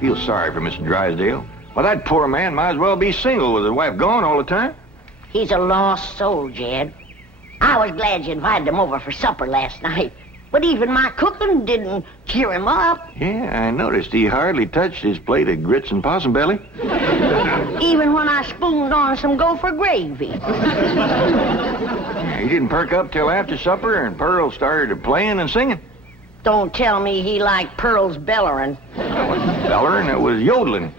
feel sorry for Mr. Drysdale. Well, that poor man might as well be single with his wife gone all the time. He's a lost soul, Jed. I was glad you invited him over for supper last night. But even my cooking didn't cheer him up. Yeah, I noticed he hardly touched his plate of grits and possum belly. Even when I spooned on some gopher gravy. He didn't perk up till after supper, and Pearl started playing and singing. Don't tell me he liked Pearl's bellerin'. It wasn't bellering, it was yodeling.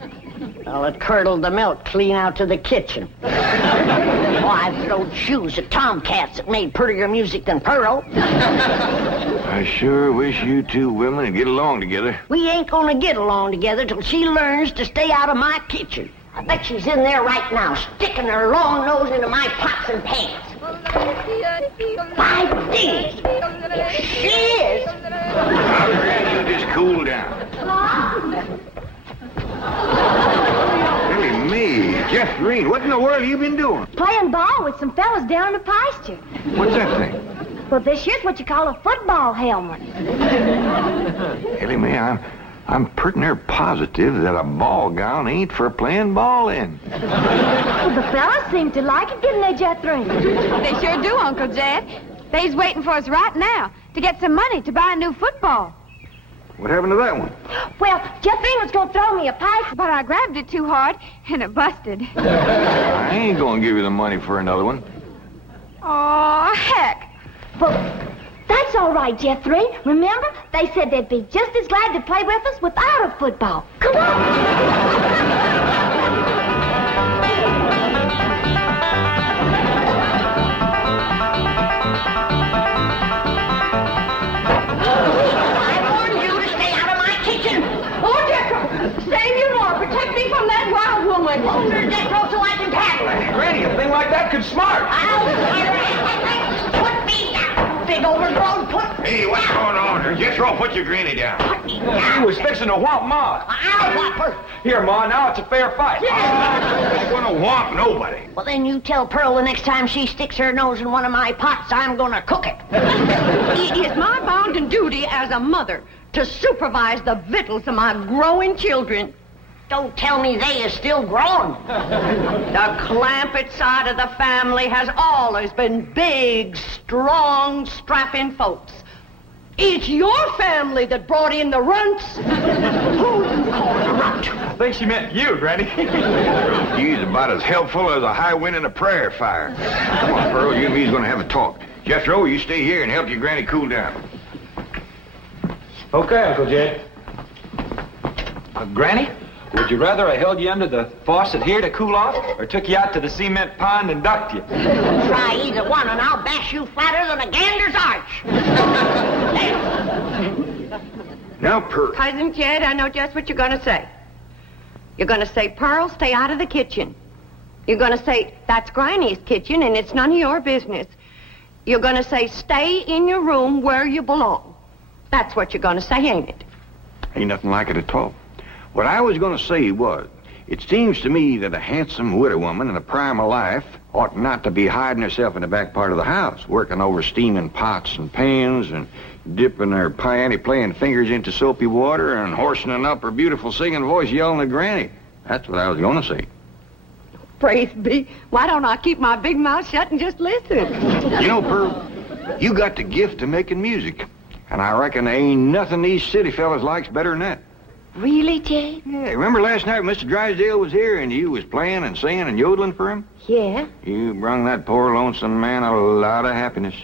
Well, it curdled the milk clean out to the kitchen. I've thrown shoes at tomcats that made prettier music than Pearl. I sure wish you two women would get along together. We ain't gonna get along together till she learns to stay out of my kitchen. I bet she's in there right now, sticking her long nose into my pots and pans. My days! If she is... Now, Granny, you just cool down. Really, me. Jeff Green, what in the world have you been doing? Playing ball with some fellas down in the pasture. What's that thing? Well, this here's what you call a football helmet. Ellie Mae, I'm pretty near positive that a ball gown ain't for playing ball in. Well, the fellas seem to like it, didn't they, Jethro? They sure do, Uncle Jed. They's waiting for us right now to get some money to buy a new football. What happened to that one? Well, Jethro was going to throw me a pipe. But I grabbed it too hard, and it busted. I ain't gonna give you the money for another one. Oh, heck. Well, that's all right, Jethro. Remember, they said they'd be just as glad to play with us without a football. Come on. Protect me from that wild woman. Hold her, Jethro, so I can tackle her. Granny, a thing like that could smart. Put me down, big overgrown put. Hey, what's going on here? Jethro, put your granny down. Put me down. He was fixing to whomp Ma. I'll whop her. Here, Ma, now it's a fair fight. I ain't gonna whomp nobody. Well, then you tell Pearl the next time she sticks her nose in one of my pots, I'm gonna cook it. It is my bounden duty as a mother to supervise the victuals of my growing children. Don't tell me they is still growing. The Clampett side of the family has always been big, strong, strapping folks. It's your family that brought in the runts. Who you call a runt? I think she meant you, Granny. He's about as helpful as a high wind in a prairie fire. Come on, Pearl, you and me's gonna have a talk. Jethro, you stay here and help your granny cool down. Okay, Uncle Jed. Granny, would you rather I held you under the faucet here to cool off, or took you out to the cement pond and ducked you? Try either one and I'll bash you flatter than a gander's arch. Now, Pearl. Cousin Jed, I know just what you're going to say. You're going to say, Pearl, stay out of the kitchen. You're going to say, that's Granny's kitchen and it's none of your business. You're going to say, stay in your room where you belong. That's what you're going to say, ain't it? Ain't nothing like it at all. What I was going to say was, it seems to me that a handsome widow woman in the prime of life ought not to be hiding herself in the back part of the house, working over steaming pots and pans and dipping her playing fingers into soapy water and hoarsening up her beautiful singing voice yelling at Granny. That's what I was going to say. Praise be. Why don't I keep my big mouth shut and just listen? You know, Pearl, you got the gift of making music. And I reckon there ain't nothing these city fellas likes better than that. Really, Jed? Yeah, remember last night when Mr. Drysdale was here and you was playing and singing and yodeling for him? Yeah. You brung that poor lonesome man a lot of happiness.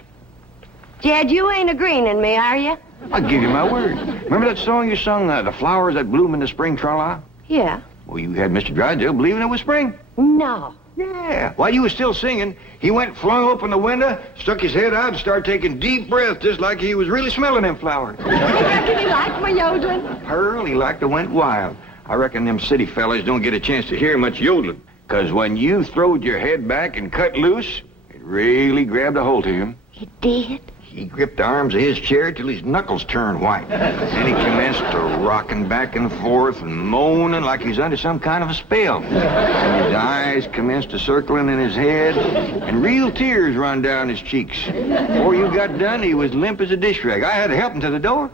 Jed, you ain't agreeing in me, are you? I'll give you my word. Remember that song you sung, The Flowers That Bloom in the Spring, tra-la? Yeah. Well, you had Mr. Drysdale believing it was spring. No. Yeah. While you was still singing, he went and flung open the window, stuck his head out, and started taking deep breaths just like he was really smelling them flowers. You reckon he liked my yodeling? Pearl, he like to went wild. I reckon them city fellas don't get a chance to hear much yodeling. 'Cause when you throwed your head back and cut loose, it really grabbed a hold of him. It did? He gripped the arms of his chair till his knuckles turned white. Then he commenced to rocking back and forth and moaning like he's under some kind of a spell. And his eyes commenced to circling in his head, and real tears run down his cheeks. Before you got done, he was limp as a dish rag. I had to help him to the door.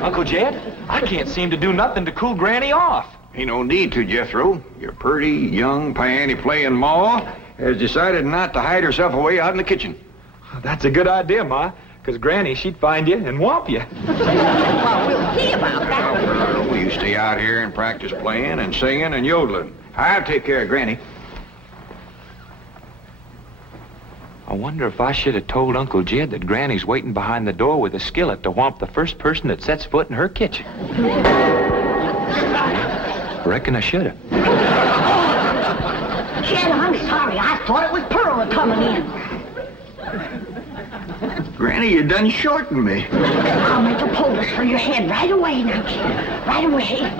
Uncle Jed, I can't seem to do nothing to cool Granny off. Ain't no need to, Jethro. Your pretty, young, piano-playing Ma has decided not to hide herself away out in the kitchen. That's a good idea, Ma, because Granny, she'd find you and whomp you. Well, we'll see about that. Pearl, you stay out here and practice playing and singing and yodeling. I'll take care of Granny. I wonder if I should have told Uncle Jed that Granny's waiting behind the door with a skillet to whomp the first person that sets foot in her kitchen. Reckon I should have. Jed, I'm sorry. I thought it was Pearl coming in. Granny, you done shortened me. I'll make a poultice for your head right away now, Jed. Right away.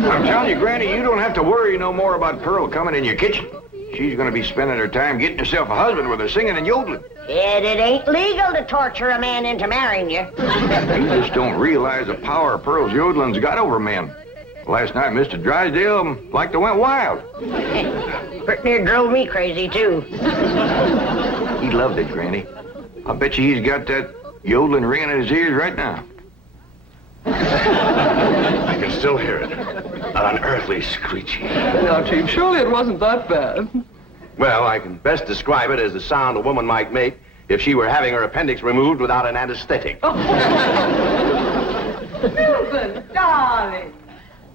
I'm telling you, Granny, you don't have to worry no more about Pearl coming in your kitchen. She's going to be spending her time getting herself a husband with her singing and yodeling. Jed, it ain't legal to torture a man into marrying you. You just don't realize the power Pearl's yodeling's got over men. Last night, Mr. Drysdale like to went wild. Pretty near drove me crazy, too. He loved it, Granny. I bet you he's got that yodeling ringing in his ears right now. I can still hear it. An unearthly screeching. Now, Chief, surely it wasn't that bad. Well, I can best describe it as the sound a woman might make if she were having her appendix removed without an anesthetic. Milton, darling.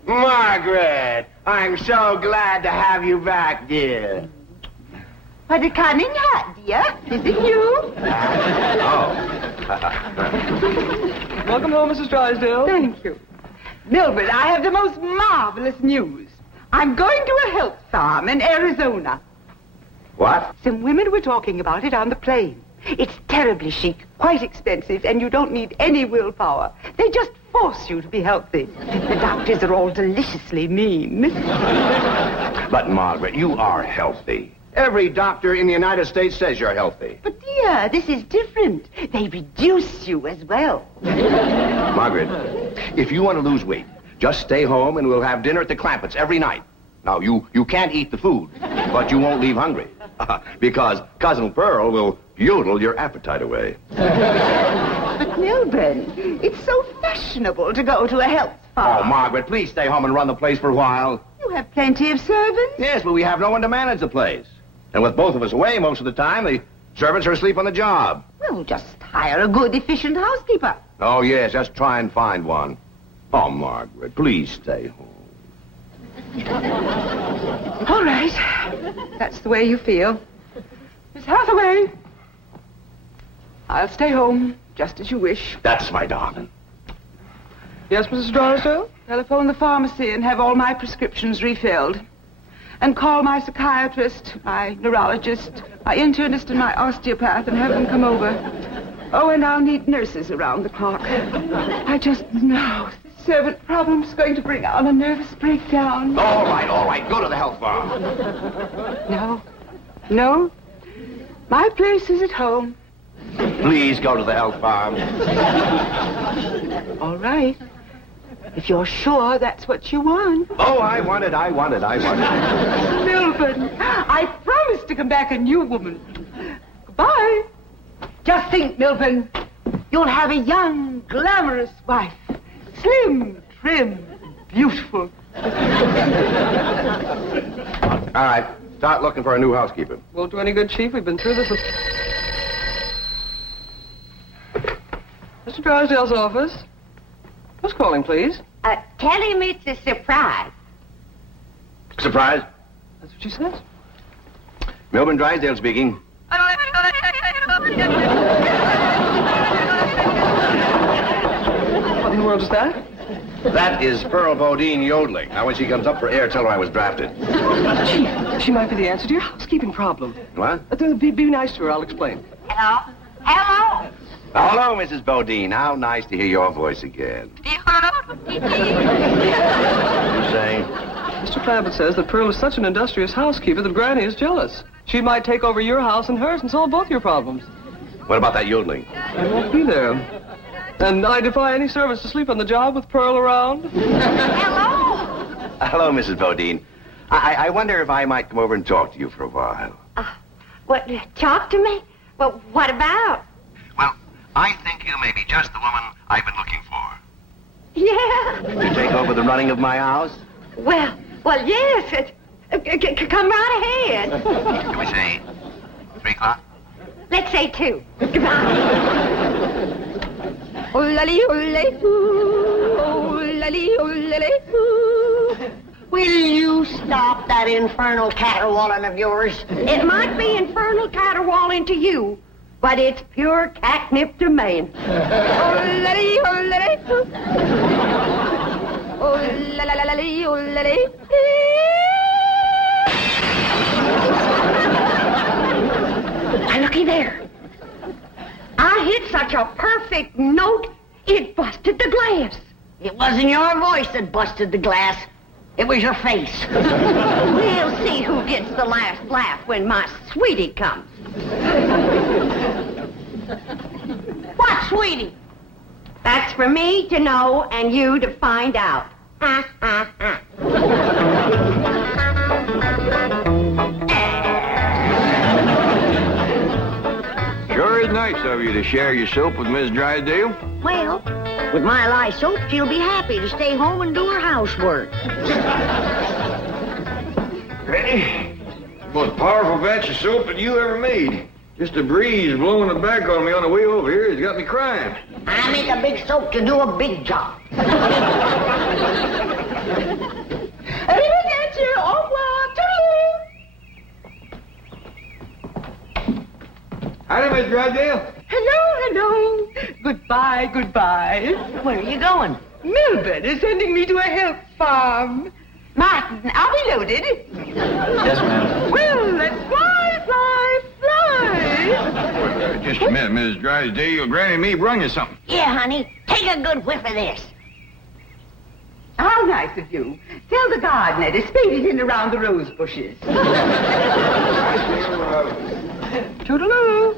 Margaret, I'm so glad to have you back, dear. What a cunning hat, dear. Is it you? Welcome home, Mrs. Drysdale. Thank you. Milburn, I have the most marvelous news. I'm going to a health farm in Arizona. What? Some women were talking about it on the plane. It's terribly chic, quite expensive, and you don't need any willpower. They just force you to be healthy. The doctors are all deliciously mean. But, Margaret, you are healthy. Every doctor in the United States says you're healthy. But, dear, this is different. They reduce you as well. Margaret, if you want to lose weight, just stay home and we'll have dinner at the Clampetts every night. Now, you can't eat the food, but you won't leave hungry. Because Cousin Pearl will yodel your appetite away. But, Milburn, it's so fashionable to go to a health farm. Oh, Margaret, please stay home and run the place for a while. You have plenty of servants. Yes, but we have no one to manage the place. And with both of us away most of the time, the servants are asleep on the job. Well, just hire a good, efficient housekeeper. Oh, yes, just try and find one. Oh, Margaret, please stay home. All right. That's the way you feel. Miss Hathaway. I'll stay home, just as you wish. That's my darling. Yes, Mrs. Drysdale? Telephone the pharmacy and have all my prescriptions refilled. And call my psychiatrist, my neurologist, my internist, and my osteopath and have them come over. Oh, and I'll need nurses around the clock. I just know the servant problem's going to bring on a nervous breakdown. All right. Go to the health farm. No. My place is at home. Please go to the health farm. All right. If you're sure that's what you want. Oh, I want it. Milburn, I promise to come back a new woman. Goodbye. Just think, Milburn, you'll have a young, glamorous wife. Slim, trim, beautiful. All right. Start looking for a new housekeeper. Won't do any good, Chief. We've been through this. Mr. Drysdale's office. Who's calling, please? Tell him it's a surprise. Surprise? That's what she says. Milburn Drysdale speaking. What in the world is that? That is Pearl Bodine yodeling. Now, when she comes up for air, tell her I was drafted. Chief, she might be the answer to your housekeeping problem. What? Be nice to her. I'll explain. Hello? Hello? Hello, Mrs. Bodine. How nice to hear your voice again. What are you saying? Mr. Clampett says that Pearl is such an industrious housekeeper that Granny is jealous. She might take over your house and hers and solve both your problems. What about that yodeling? I won't be there. And I defy any servants to sleep on the job with Pearl around. Hello? Hello, Mrs. Bodine. I wonder if I might come over and talk to you for a while. What, talk to me? Well, what about? Well, I think you may be just the woman I've been looking for. Yeah. To take over the running of my house? Well, yes. Come right ahead. Can we say 3 o'clock? Let's say 2. Goodbye. Will you stop that infernal caterwauling of yours? It might be infernal caterwauling to you, but it's pure catnip to me. Now, looky there. I hit such a perfect note, it busted the glass. It wasn't your voice that busted the glass. It was your face. We'll see who gets the last laugh when my sweetie comes. What, sweetie? That's for me to know and you to find out. Ha, ha, ha. Sure is nice of you to share your soap with Miss Drysdale. Well, with my lye soap, she'll be happy to stay home and do her housework. Hey, most powerful batch of soap that you ever made. Just a breeze blowing the back on me on the way over here has got me crying. I make a big soap to do a big job. Arrivederci, au revoir, toodaloo. Howdy, Miss Drysdale. Hello. Goodbye. Where are you going? Melbourne is sending me to a help farm. Martin, are we loaded? Yes, ma'am. Well, let's fly. Just a minute, Miss Drysdale. Granny and me brung you something. Yeah, honey. Take a good whiff of this. How nice of you. Tell the gardener to spade it in around the rose bushes. Toodaloo.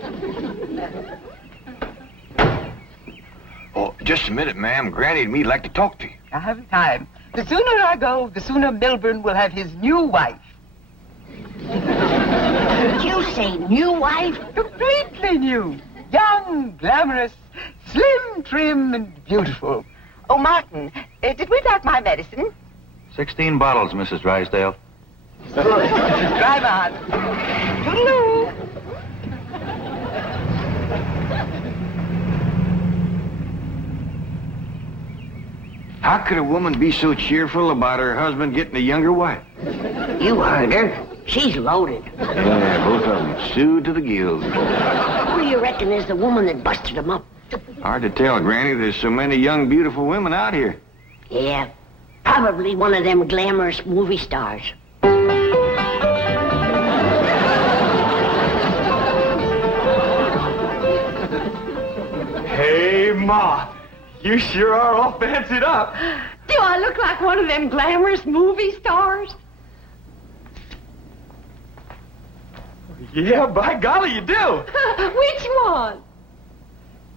Oh, just a minute, ma'am. Granny and me'd like to talk to you. I haven't time. The sooner I go, the sooner Melbourne will have his new wife. Did you say new wife? Completely new. Young, glamorous, slim, trim, and beautiful. Oh, Martin, did we pack my medicine? 16 bottles, Mrs. Drysdale. Drive on. Toodaloo. How could a woman be so cheerful about her husband getting a younger wife? You heard her. She's loaded. Yeah, both of them. Sued to the gills. Who do you reckon is the woman that busted them up? Hard to tell, Granny. There's so many young, beautiful women out here. Yeah, probably one of them glamorous movie stars. Hey, Ma. You sure are all fancied up. Do I look like one of them glamorous movie stars? Yeah, by golly, you do. Which one?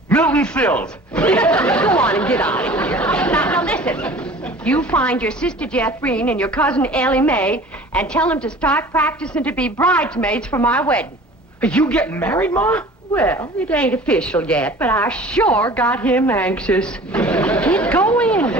Milton Sills. Go on and get out of here. Now listen. You find your sister Irene and your cousin Ellie Mae and tell them to start practicing to be bridesmaids for my wedding. Are you getting married, Ma? Well, it ain't official yet, but I sure got him anxious. Get going.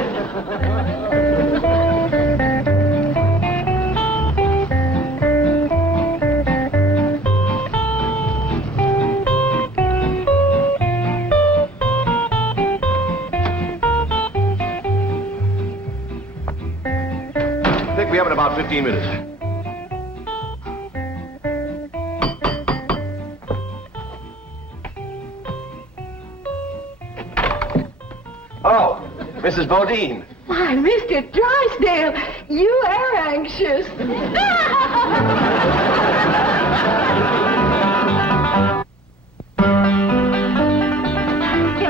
Pick me up in about 15 minutes. Oh, Mrs. Bodine. Why, Mr. Drysdale, you are anxious. If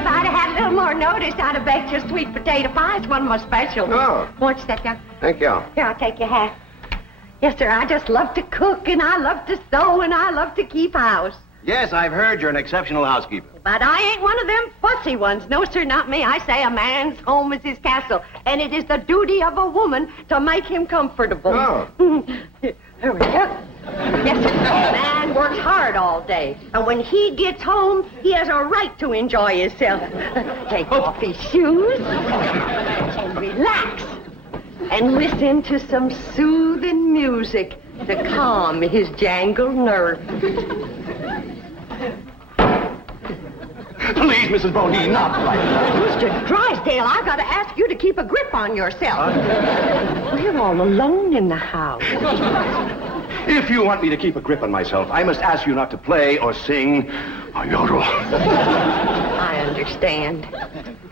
I'd have had a little more notice, I'd have baked your sweet potato pie. It's one of my specials. Oh. Won't you sit down? Thank you. Here, I'll take your hat. Yes, sir, I just love to cook, and I love to sew, and I love to keep house. Yes, I've heard you're an exceptional housekeeper. But I ain't one of them fussy ones. No, sir, not me. I say a man's home is his castle, and it is the duty of a woman to make him comfortable. Oh. There we go. Yes, sir. A man works hard all day, and when he gets home, he has a right to enjoy himself. Take off his shoes and relax and listen to some soothing music to calm his jangled nerves. Please, Mrs. Bodine, not like that. Mr. Drysdale, I've got to ask you to keep a grip on yourself. We're all alone in the house. If you want me to keep a grip on myself, I must ask you not to play or sing or yodel. I understand.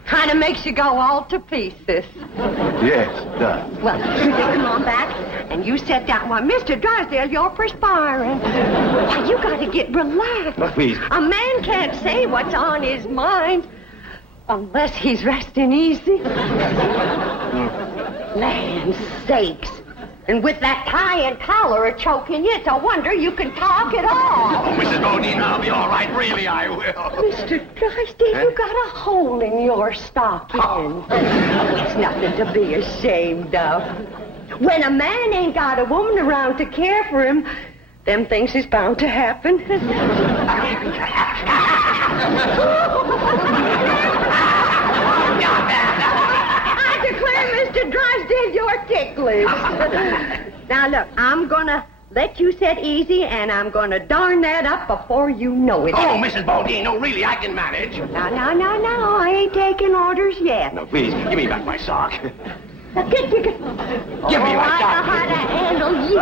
Kind of makes you go all to pieces. Yes, it does. Well, you come on back, and you sit down. Why, Mr. Drysdale, you're perspiring. Why, you got to get relaxed. Oh, please. A man can't say what's on his mind unless he's resting easy. Land sakes. And with that tie and collar a-choking you, it's a wonder you can talk at all. Oh, Mrs. Bodine, I'll be all right. Really, I will. Mr. Drysdale, you got a hole in your stocking. Oh, it's nothing to be ashamed of. When a man ain't got a woman around to care for him, them things is bound to happen. I declare, Mr. Drysdale, you're ticklish. Now, look, I'm gonna let you sit easy, and I'm gonna darn that up before you know it. Oh, Mrs. Bodine, no, really, I can manage. No, I ain't taking orders yet. No, please, give me back my sock. Now, give me my I know sock. how to handle you.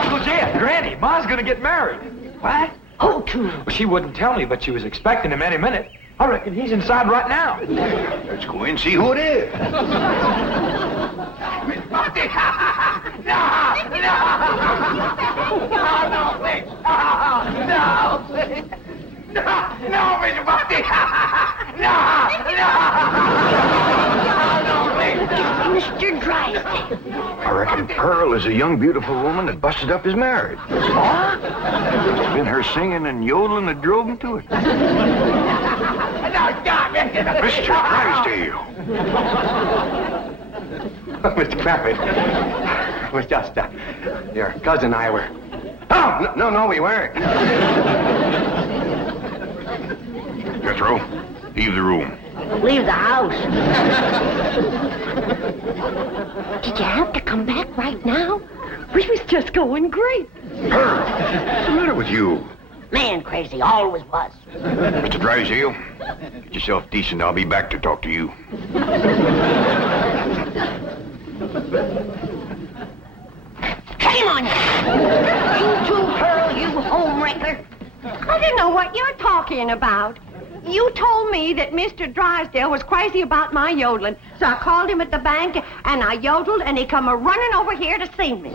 Uncle Jed, Granny, Ma's gonna get married. What? Oh, too. Well, she wouldn't tell me, but she was expecting him any minute. I reckon he's inside right now. Let's go in and see who it is. Miss Bunty! No, please! No, Miss Bunty! No, please! Mr. Drysdale. I reckon Pearl is a young, beautiful woman that busted up his marriage. What? It's been her singing and yodeling that drove him to it. Mr. Drysdale. Mr. Clampett, it was just, your cousin and I were... Oh, no, we weren't. Jethro, leave the room. Leave the house. Did you have to come back right now? We was just going great. Pearl, what's the matter with you? Man crazy, always was. Mr. Drysdale, get yourself decent. I'll be back to talk to you. Shame on you! You too, Pearl, you homewrecker. I don't know what you're talking about. You told me that Mr. Drysdale was crazy about my yodeling, so I called him at the bank, and I yodeled, and he come a-running over here to see me.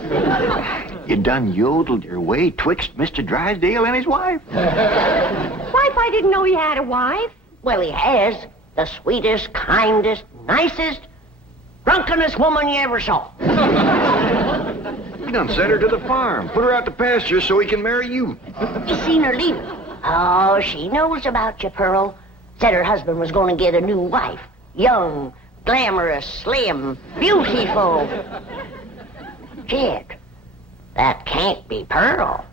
You done yodeled your way twixt Mr. Drysdale and his wife. Wife, I didn't know he had a wife. Well, he has. The sweetest, kindest, nicest, drunkenest woman you ever saw. You done sent her to the farm. Put her out to pasture so he can marry you. You seen her leave. Oh, she knows about you, Pearl. Said her husband was going to get a new wife. Young, glamorous, slim, beautiful. Jed, that can't be Pearl.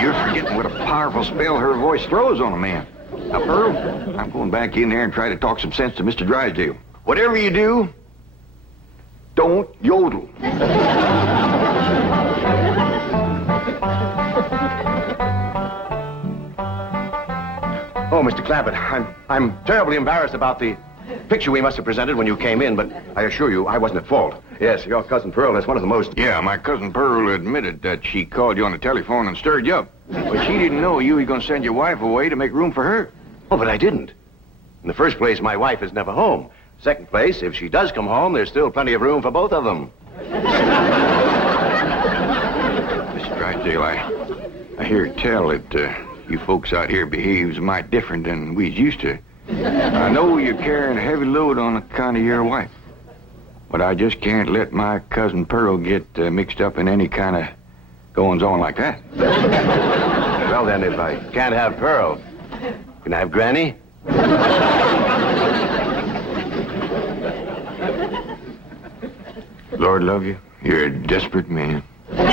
You're forgetting what a powerful spell her voice throws on a man. Now, Pearl, I'm going back in there and try to talk some sense to Mr. Drysdale. Whatever you do, don't yodel. Oh, Mr. Clampett, I'm terribly embarrassed about the picture we must have presented when you came in, but I assure you I wasn't at fault. Yes, your cousin Pearl is one of the most... Yeah, my cousin Pearl admitted that she called you on the telephone and stirred you up. But she didn't know you were going to send your wife away to make room for her. Oh, but I didn't. In the first place, my wife is never home. Second place, if she does come home, there's still plenty of room for both of them. Mr. Drysdale, I hear tell that you folks out here behaves might different than we's used to. I know you're carrying a heavy load on account of your wife. But I just can't let my cousin Pearl get mixed up in any kind of goings-on like that. Well, then, if I can't have Pearl, can I have Granny? Lord love you, you're a desperate man. What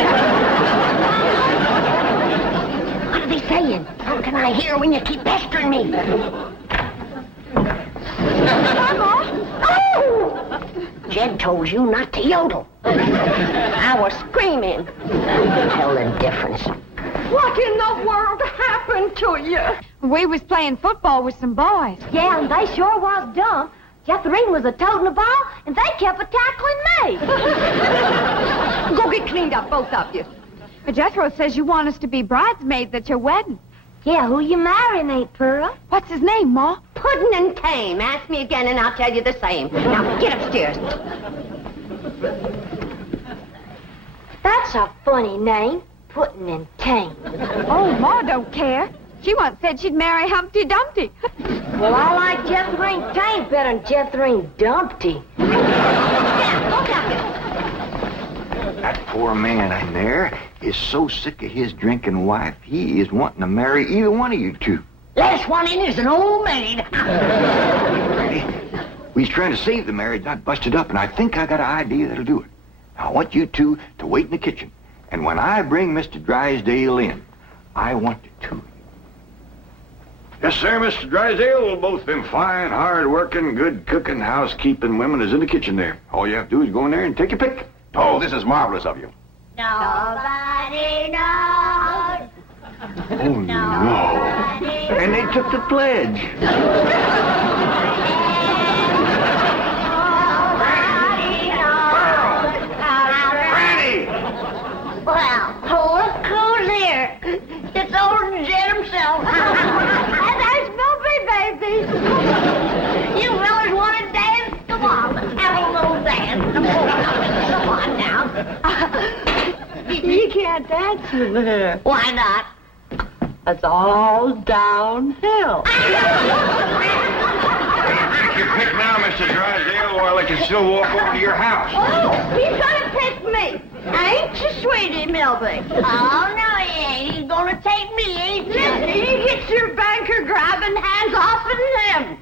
are they saying? How can I hear when you keep pestering me? Oh! Jed told you not to yodel. I was screaming. Tell the difference. What in the world happened to you? We was playing football with some boys. Yeah, and they sure was dumb. Irene was a-toting the ball, and they kept a-tackling me. Go get cleaned up, both of you. But Jethro says you want us to be bridesmaids at your wedding. Yeah, who you marrying, Aunt Pearl? What's his name, Ma? Puddin' and tame. Ask me again and I'll tell you the same. Now, get upstairs. That's a funny name, Puddin' and Tame. Oh, Ma don't care. She once said she'd marry Humpty Dumpty. Well, I like Jethrine Tame better than Jethrine Dumpty. Yeah, go down here. That poor man in there is so sick of his drinking wife, he is wanting to marry either one of you two. Last one in is an old maid. Ready? We's trying to save the marriage, not bust it up, and I think I got an idea that'll do it. Now, I want you two to wait in the kitchen, and when I bring Mr. Drysdale in, I want the two of you. Yes, sir, Mr. Drysdale. We'll both been fine, hard-working, good-cooking, housekeeping women is in the kitchen there. All you have to do is go in there and take your pick. Oh, this is marvelous of you. Nobody knows. Oh, no. And they took the pledge. Well, look who's here. It's old Jed himself. And there's Milby, baby. You fellas want to dance? Come on, let's have a little dance. Come on now. You can't dance with her. Why not? It's all downhill. Take your pick now, Mr. Drysdale, while I can still walk over to your house. Oh, he's gonna pick me. Ain't you, sweetie, Milby? Oh, no, he ain't. He's gonna take me, ain't you? You get your banker grabbing hands off of him.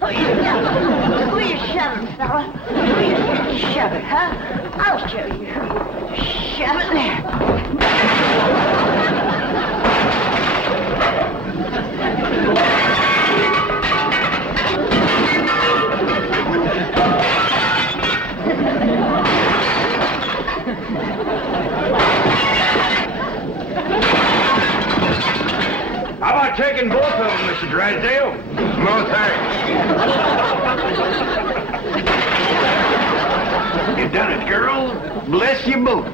Who you shoving, fella? Who you shoving, huh? I'll show you. Shove it there. How about taking both of them, Mr. Drysdale? No, thanks. You done it, girls. Bless you both.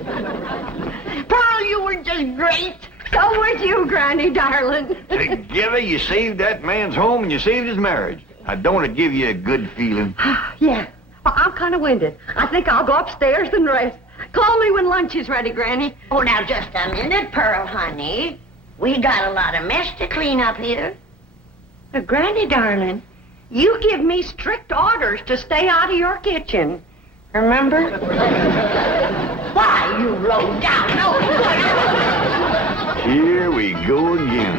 Pearl, you were just great. So was you, Granny, darling. Together, you saved that man's home and you saved his marriage. Now, don't it give you a good feeling? Yeah. Well, I'm kind of winded. I think I'll go upstairs and rest. Call me when lunch is ready, Granny. Oh, now, just a minute, Pearl, honey. We got a lot of mess to clean up here. Now, Granny, darling, you give me strict orders to stay out of your kitchen. Remember? Why, you low down. No, Here we go again.